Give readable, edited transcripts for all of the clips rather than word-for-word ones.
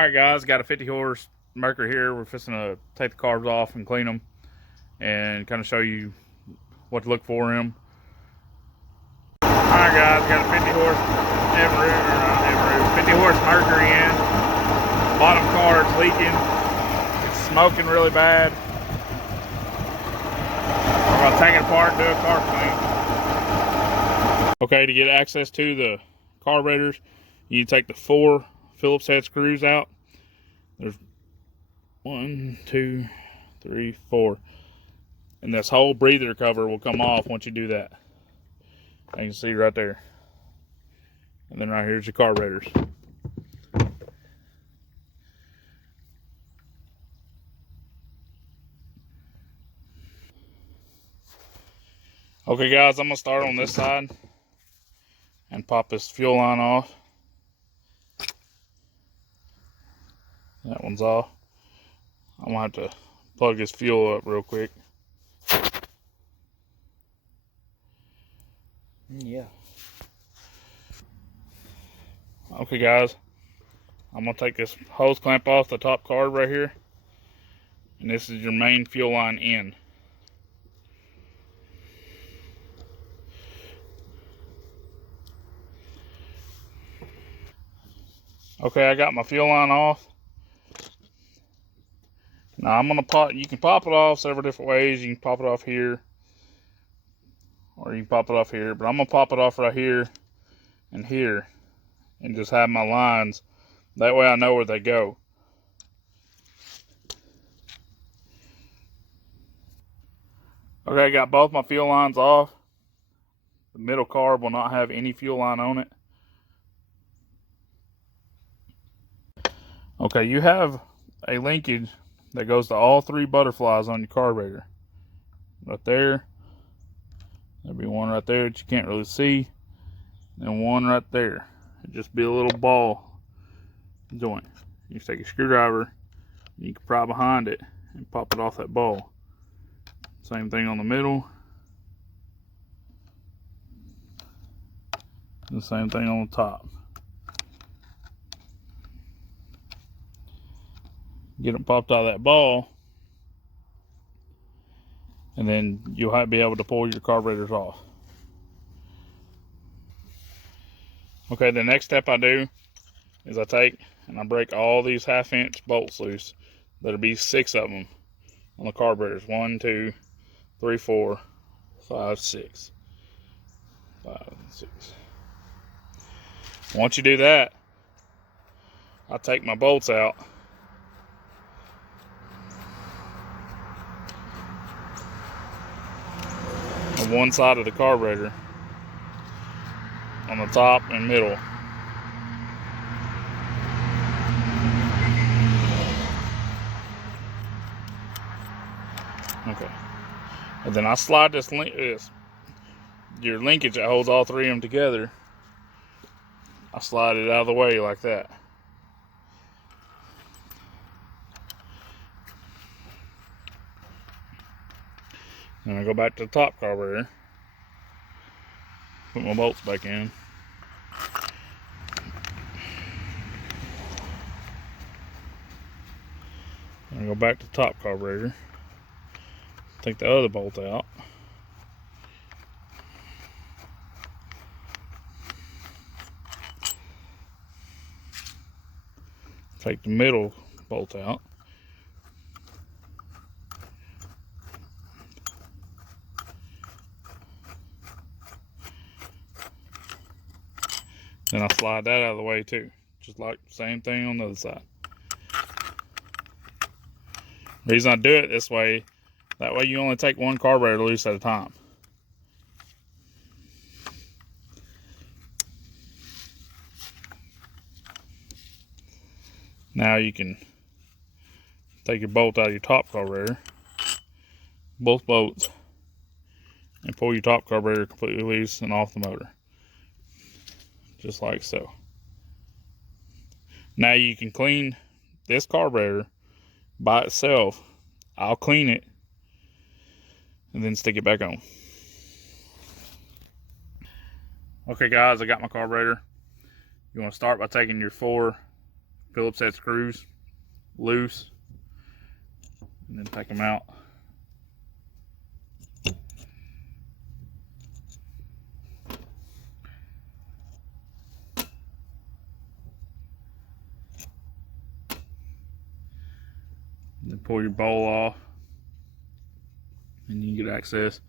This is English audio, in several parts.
Alright guys, got a 50 horse Mercury here. We're fixing to take the carbs off and clean them and kind of show you what to look for in them. Alright guys, got a 50 horse 50 horse Mercury in. Bottom carb's leaking. It's smoking really bad. We're going to take it apart and do a carb clean. Okay, to get access to the carburetors, you need to take the 4 Phillips head screws out. There's 1, 2, 3, 4. And this whole breather cover will come off once you do that. You can see right there. And then right here's your carburetors. Okay guys, I'm going to start on this side and pop this fuel line off. That one's off. I'm going to have to plug this fuel up real quick. Yeah. Okay guys, I'm going to take this hose clamp off the top carb right here. And this is your main fuel line in. Okay, I got my fuel line off. Now I'm gonna pop. You can pop it off several different ways. You can pop it off here, or you can pop it off here. But I'm gonna pop it off right here and here, and just have my lines. That way I know where they go. Okay, I got both my fuel lines off. The middle carb will not have any fuel line on it. Okay, you have a linkage that goes to all 3 butterflies on your carburetor. Right there. There'll be one right there that you can't really see. And one right there. It'll just be a little ball joint. You just take a screwdriver and you can pry behind it and pop it off that ball. Same thing on the middle. And the same thing on the top. Get it popped out of that ball, and then you'll be able to pull your carburetors off. Okay, the next step I do is I take and I break all these 1/2-inch bolts loose. There'll be 6 of them on the carburetors. 1, 2, 3, 4, 5, 6. 5 and 6. Once you do that, I take my bolts out. On one side of the carburetor, on the top and middle. Okay, and then I slide this your linkage that holds all 3 of them together. I slide it out of the way like that. And I go back to the top carburetor, put my bolts back in. And I go back to the top carburetor, take the other bolt out. Take the middle bolt out. Then I slide that out of the way too. Just like the same thing on the other side. The reason I do it this way, that way you only take one carburetor loose at a time. Now you can take your bolt out of your top carburetor, both bolts, and pull your top carburetor completely loose and off the motor. Just like so. Now you can clean this carburetor by itself. I'll clean it and then stick it back on. Okay guys, I got my carburetor. You want to start by taking your 4 Phillips head screws loose, and then take them out. And then pull your bowl off, and you can get access.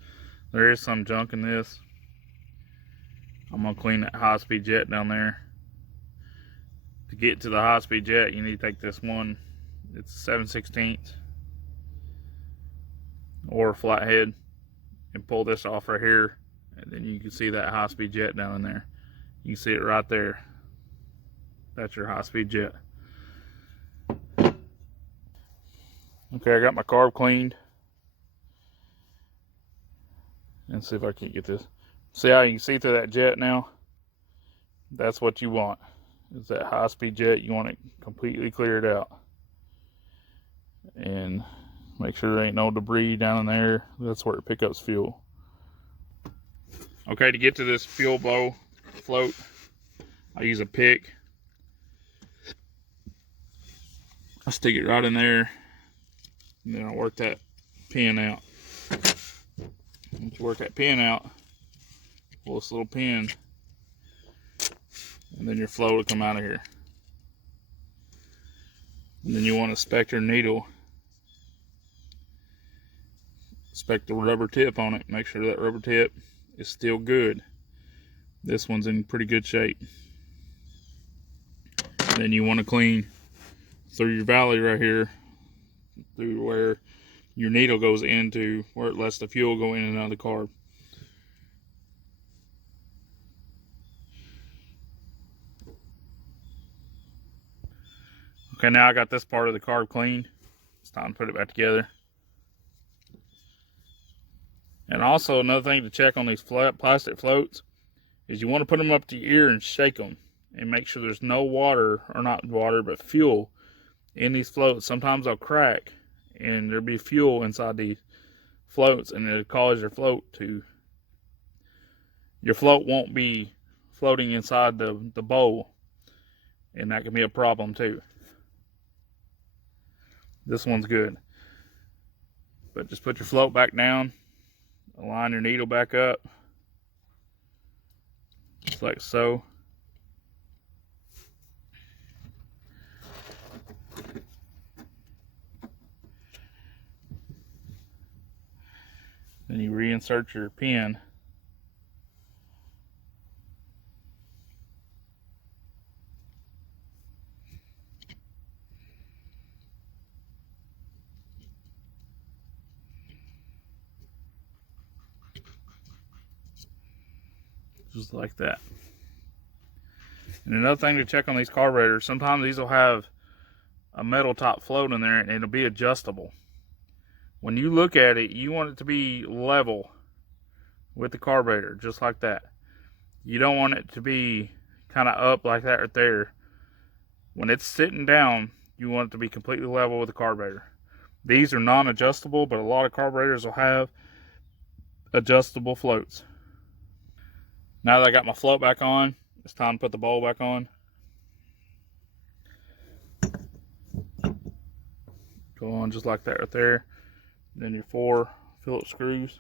There is some junk in this. I'm gonna clean that high-speed jet down there. To get to the high-speed jet, you need to take this one. It's 7/16 or a flathead, and pull this off right here, and then you can see that high-speed jet down in there. You can see it right there. That's your high-speed jet. Okay, I got my carb cleaned. And see if I can't get this. See how you can see through that jet now? That's what you want. Is that high-speed jet. You want it completely cleared out. And make sure there ain't no debris down in there. That's where it picks up fuel. Okay, to get to this fuel bowl float, I use a pick. I stick it right in there, and then I work that pin out. Once you work that pin out, pull this little pin, and then your flow will come out of here. And then you want to inspect your needle. Inspect the rubber tip on it. Make sure that rubber tip is still good. This one's in pretty good shape. Then you want to clean through your valley right here, through where your needle goes into, where it lets the fuel go in and out of the carb. Okay, now I got this part of the carb cleaned. It's time to put it back together. And also another thing to check on these flat plastic floats is you want to put them up to your ear and shake them and make sure there's no water, or not water, but fuel in these floats. Sometimes they'll crack and there'll be fuel inside these floats, and it'll cause your float won't be floating inside the bowl, and that can be a problem too. This one's good, but just put your float back down, align your needle back up, just like so. Then you reinsert your pin. Just like that. And another thing to check on these carburetors, sometimes these will have a metal top float in there and it'll be adjustable. When you look at it, you want it to be level with the carburetor, just like that. You don't want it to be kind of up like that right there. When it's sitting down, you want it to be completely level with the carburetor. These are non-adjustable, but a lot of carburetors will have adjustable floats. Now that I got my float back on, it's time to put the bowl back on. Go on just like that right there. Then your 4 Phillips screws.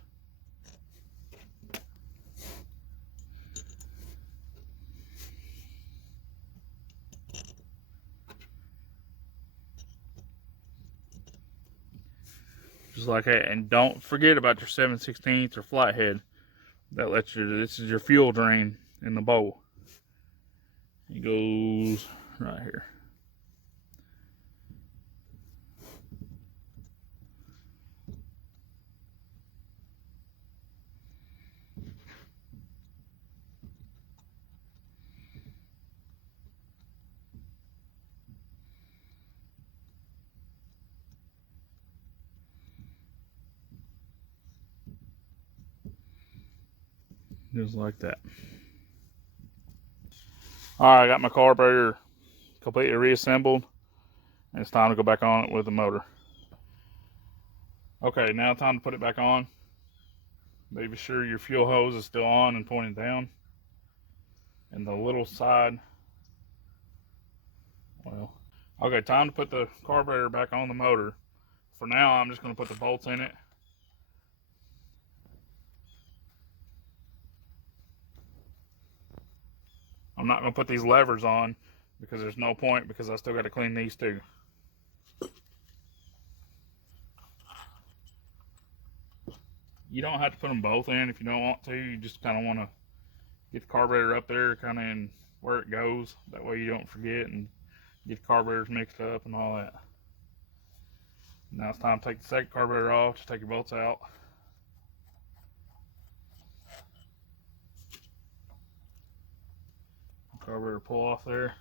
Just like that. And don't forget about your 7/16 or flathead. This is your fuel drain in the bowl. It goes right here. Just like that. Alright, I got my carburetor completely reassembled, and it's time to go back on it with the motor. Okay, now time to put it back on. Make sure your fuel hose is still on and pointing down. And the little side, well, Okay, time to put the carburetor back on the motor. For now, I'm just going to put the bolts in it. I'm not going to put these levers on because there's no point, because I still got to clean these too. You don't have to put them both in if you don't want to. You just kind of want to get the carburetor up there kind of in where it goes. That way you don't forget and get the carburetors mixed up and all that. Now it's time to take the second carburetor off. Just take your bolts out. Carburetor pull off there.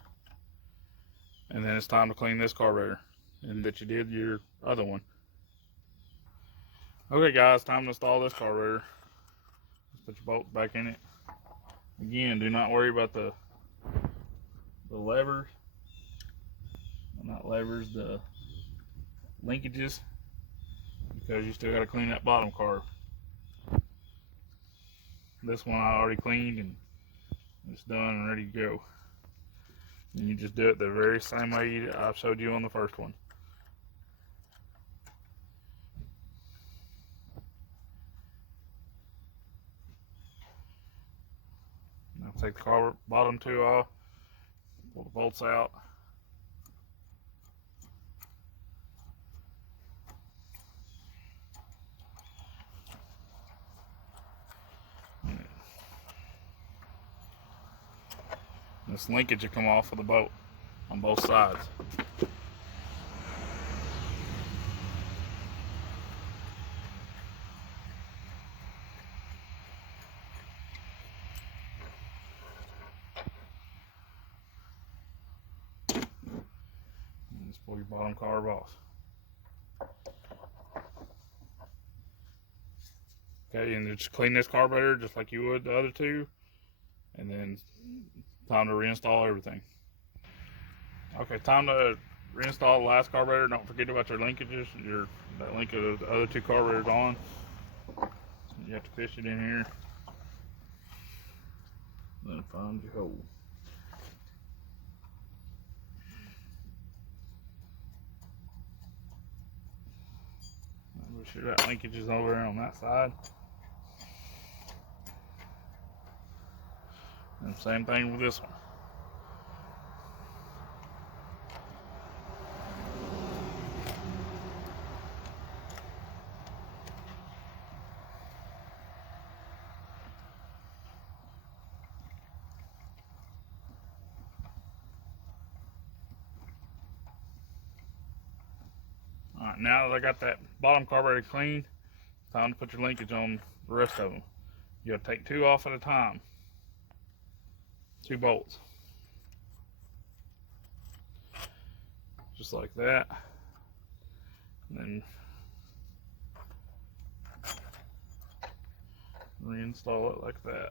And then it's time to clean this carburetor and that you did your other one. Okay guys, time to install this carburetor. Just put your bolts back in it. Again, do not worry about the levers. Not levers, the linkages, because you still got to clean that bottom carb. This one I already cleaned and it's done and ready to go. And you just do it the very same way I showed you on the first one. Now take the bottom two off, pull the bolts out. This linkage will come off of the bolt on both sides. And just pull your bottom carb off. Okay, and just clean this carburetor just like you would the other two, and then time to reinstall everything. Okay, time to reinstall the last carburetor. Don't forget about your linkages. That link of the other two carburetors on. You have to fish it in here. Then find your hole. Make sure that linkage is over there on that side. And same thing with this one. Alright, now that I got that bottom carburetor clean, time to put your linkage on the rest of them. You gotta take two off at a time. 2 bolts. Just like that. And then reinstall it like that.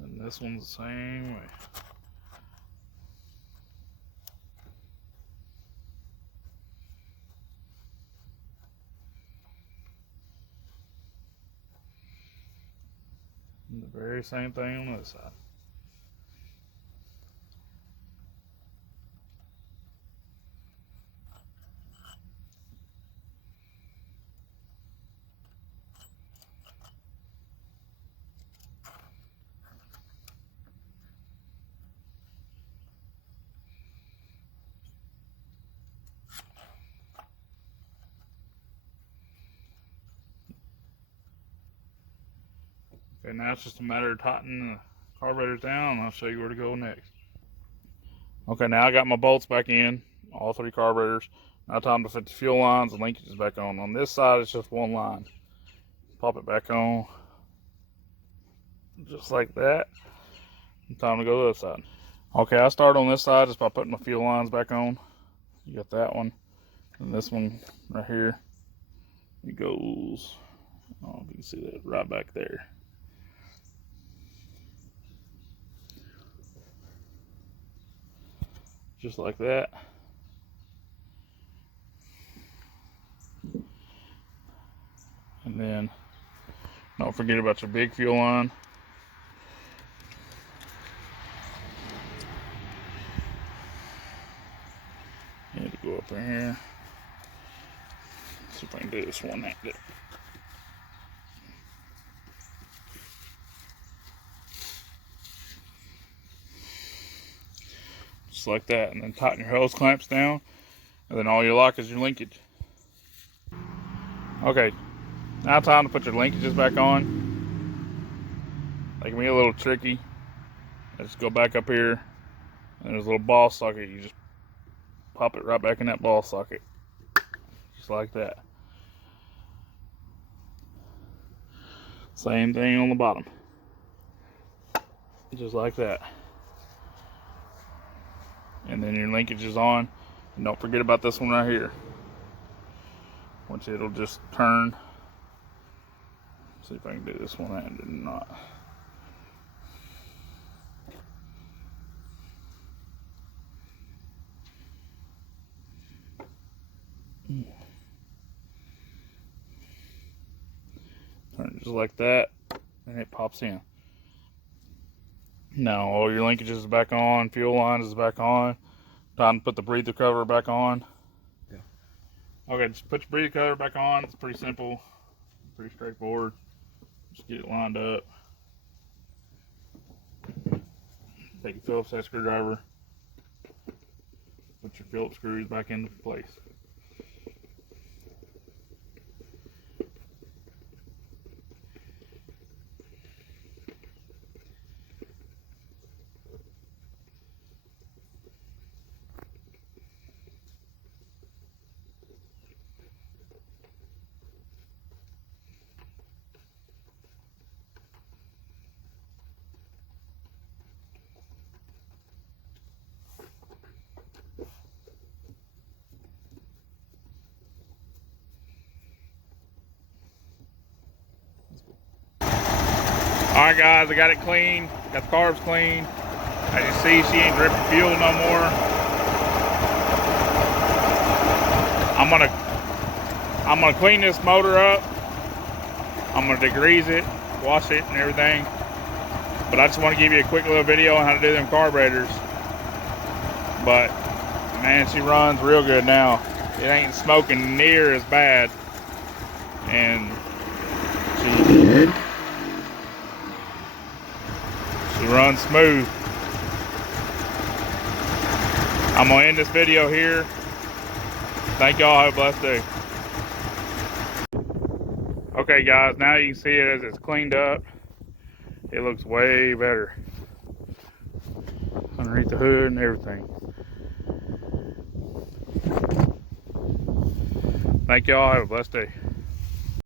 And this one's the same way. And the very same thing on this side. Okay, now it's just a matter of tightening the carburetors down, and I'll show you where to go next. Okay, now I got my bolts back in, all 3 carburetors. Now time to fit the fuel lines and linkages back on. On this side, it's just one line. Pop it back on, just like that. And time to go to the other side. Okay, I start on this side just by putting my fuel lines back on. You got that one, and this one right here. It goes, I don't know if you can see that, right back there. Just like that. And then don't forget about your big fuel line. go up in here. See if I can do this one-handed. Just like that, and then tighten your hose clamps down, and then all you lock is your linkage. Okay, now time to put your linkages back on. They can be a little tricky. Let's go back up here, and there's a little ball socket. You just pop it right back in that ball socket, just like that. Same thing on the bottom, just like that. And then your linkage is on, and don't forget about this one right here, which it'll just turn. See if I can do this one handed or not. Turn just like that, and it pops in. Now all your linkages is back on, fuel line is back on. Time to put the breather cover back on. Yeah. Okay, just put your breather cover back on. It's pretty simple, pretty straightforward. Just get it lined up. Take your Phillips head screwdriver. Put your Phillips screws back into place. Alright guys, I got it clean, got the carbs clean. As you see, she ain't dripping fuel no more. I'm gonna clean this motor up. I'm gonna degrease it, wash it and everything. But I just want to give you a quick little video on how to do them carburetors. But man, she runs real good now. It ain't smoking near as bad. And she runs smooth. I'm gonna end this video here. Thank y'all, have a blessed day. Okay guys, now you can see it as it's cleaned up. It looks way better underneath the hood and everything. Thank y'all, have a blessed day.